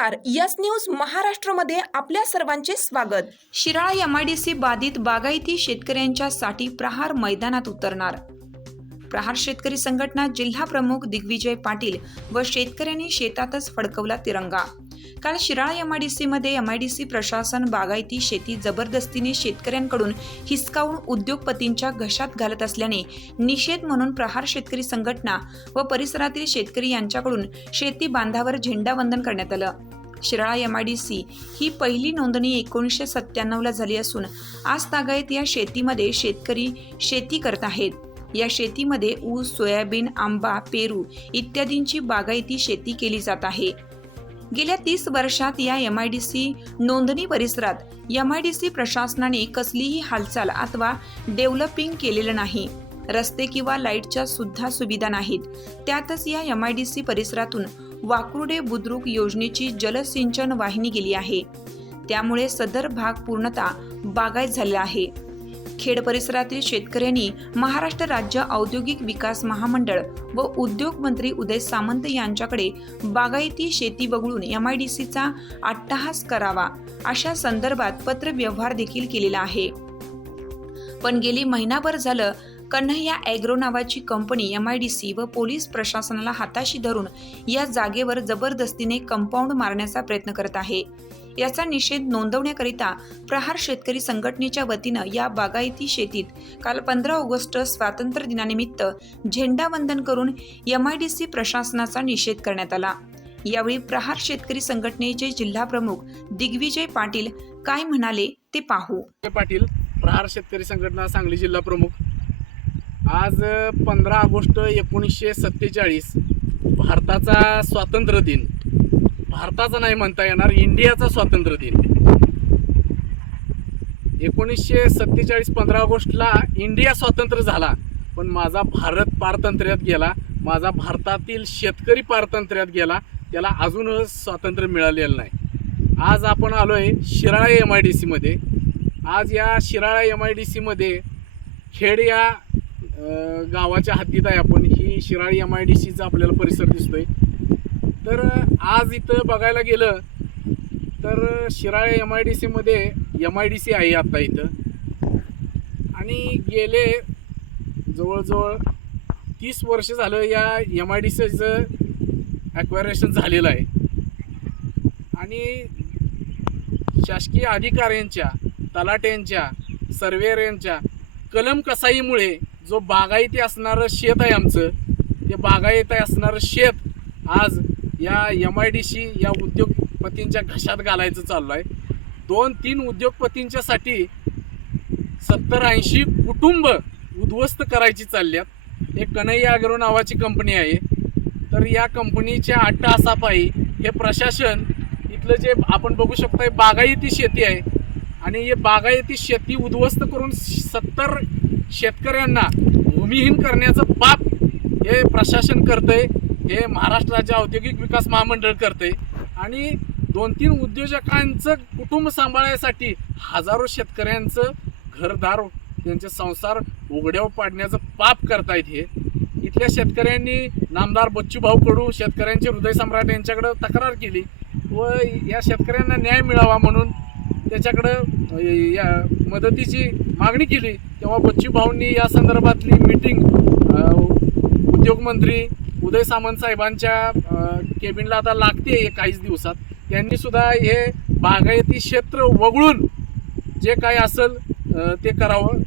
नमस्कार. Yes news महाराष्ट्रमध्ये आपल्या सर्वांचे स्वागत. Shirala M I D C बाधित बागायती शेतकऱ्यांच्यासाठी प्रहार मैदानात उतरणार. प्रहार शेतकरी संघटना जिल्हा प्रमुख दिग्विजय पाटील व शेतकऱ्यांनी शेतातच फडकवला तिरंगा. काल शिराळा एम आय डी सीमध्ये एम आय डी सी प्रशासन बागायती शेती जबरदस्तीने शेतकऱ्यांकडून हिसकावून उद्योगपतींच्या घशात घालत असल्याने निषेध म्हणून प्रहार शेतकरी संघटना व परिसरातील शेतकरी यांच्याकडून शेती बांधावर झेंडावंदन करण्यात आलं. Shirala M I D C ही पहिली नोंदणी एकोणीसशे सत्त्याण्णवला झाली असून आज तागायत या शेतीमध्ये शेतकरी शेती करत आहेत. या शेतीमध्ये ऊस सोयाबीन आंबा पेरू इत्यादींची बागायती शेती केली जात आहे. गेल्या तीस वर्षात या एम आय डी सी नोंदणी परिसरात एम आय डी सी प्रशासनाने कसलीही हालचाल अथवा डेव्हलपिंग केलेलं नाही. रस्ते किंवा लाईटच्या सुद्धा सुविधा नाहीत. त्यातच या एम आय डी सी परिसरातून वाकुर्डे बुद्रुक योजनेची जलसिंचन वाहिनी गेली आहे. त्यामुळे सदर भाग पूर्णतः बागायत झालेला आहे. खेड परिसरातील शेतकऱ्यांनी महाराष्ट्र राज्य औद्योगिक विकास महामंडळ व उद्योग मंत्री उदय सामंत यांच्याकडे बागायती शेती वगळून एम आय डी सीचा अट्टहास करावा अशा संदर्भात पत्रव्यवहार देखील केलेला आहे. पण गेली महिनाभर झालं कन्हैया ॲग्रो नावाची company M I D C व पोलीस प्रशासनाला हाताशी धरून या जागेवर जबरदस्तीने कंपाऊंड मारण्याचा प्रयत्न करत आहे. याचा निषेध नोंदवण्याकरिता प्रहार शेतकरी संघटनेच्या वतीनं या बागायती शेतीत काल पंधरा ऑगस्ट स्वातंत्र्य दिनानिमित्त झेंडावंदन करून एम आय डी सी प्रशासनाचा निषेध करण्यात आला. यावेळी प्रहार शेतकरी संघटनेचे जिल्हा प्रमुख दिग्विजय पाटील काय म्हणाले ते पाहू. पाटील प्रहार शेतकरी संघटना सांगली जिल्हा प्रमुख. आज पंधरा ऑगस्ट एकोणीसशे सत्तेचाळीस भारताचा स्वातंत्र्य दिन. भारताचा नाही म्हणता येणार इंडियाचा स्वातंत्र्य दिन. एकोणीसशे सत्तेचाळीस पंधरा ऑगस्टला इंडिया स्वातंत्र्य झाला पण माझा भारत पारतंत्र्यात गेला माझा भारतातील शेतकरी पारतंत्र्यात गेला त्याला अजूनच स्वातंत्र्य मिळालेलं नाही. आज आपण आलो आहे शिराळा एम आय डी सीमध्ये आज या शिराळा एम आय डी सीमध्ये खेड या गावाच्या हद्दीत आहे आपण. ही शिराळी एम आय डी सीचा आपल्याला परिसर दिसतोय. तर आज इथं बघायला गेलं तर शिराळे एम आय डी सीमध्ये एम आय डी सी आहे आत्ता इथं. आणि गेले जवळजवळ तीस वर्ष झालं या एम आय डी सीचं ॲक्वायरेशन झालेलं आहे. आणि शासकीय अधिकाऱ्यांच्या तलाट्यांच्या सर्वेअरांच्या कलम कसाईमुळे जो बागायती असणारं शेत आहे आमचं ते बागायती असणारं शेत आज या एम आय डी सी या उद्योगपतींच्या घशात घालायचं चाललं आहे. दोन तीन उद्योगपतींच्यासाठी सत्तर ऐंशी कुटुंब उद्ध्वस्त करायची चालल्यात एक कन्हैया अग्रो नावाची कंपनी आहे. तर या कंपनीच्या अट्टहासापायी हे प्रशासन इथलं जे आपण बघू शकतो बागायती शेती आहे आणि हे बागायती शेती उद्ध्वस्त करून सत्तर शेतकऱ्यांना भूमिहीन करण्याचं पाप हे प्रशासन करतंय हे महाराष्ट्र राज्य औद्योगिक विकास महामंडळ करतंय. आणि दोन तीन उद्योजकांचं कुटुंब सांभाळण्यासाठी हजारो शेतकऱ्यांचं घरदार त्यांचे संसार उघड्यावर पाडण्याचं पाप करतायत हे. इथल्या शेतकऱ्यांनी नामदार बच्चूभाऊकडून शेतकऱ्यांचे हृदय सम्राट यांच्याकडं तक्रार केली व या शेतकऱ्यांना न्याय मिळावा म्हणून त्याच्याकडं या मदतीची मागणी केली. तेव्हा बच्चूभाऊंनी या संदर्भातली मीटिंग उद्योगमंत्री उदय सामंत साहेबांच्या केबिनला आता लागते काहीच दिवसात. त्यांनी सुद्धा हे बागायती क्षेत्र वगळून जे काय असेल ते करावं.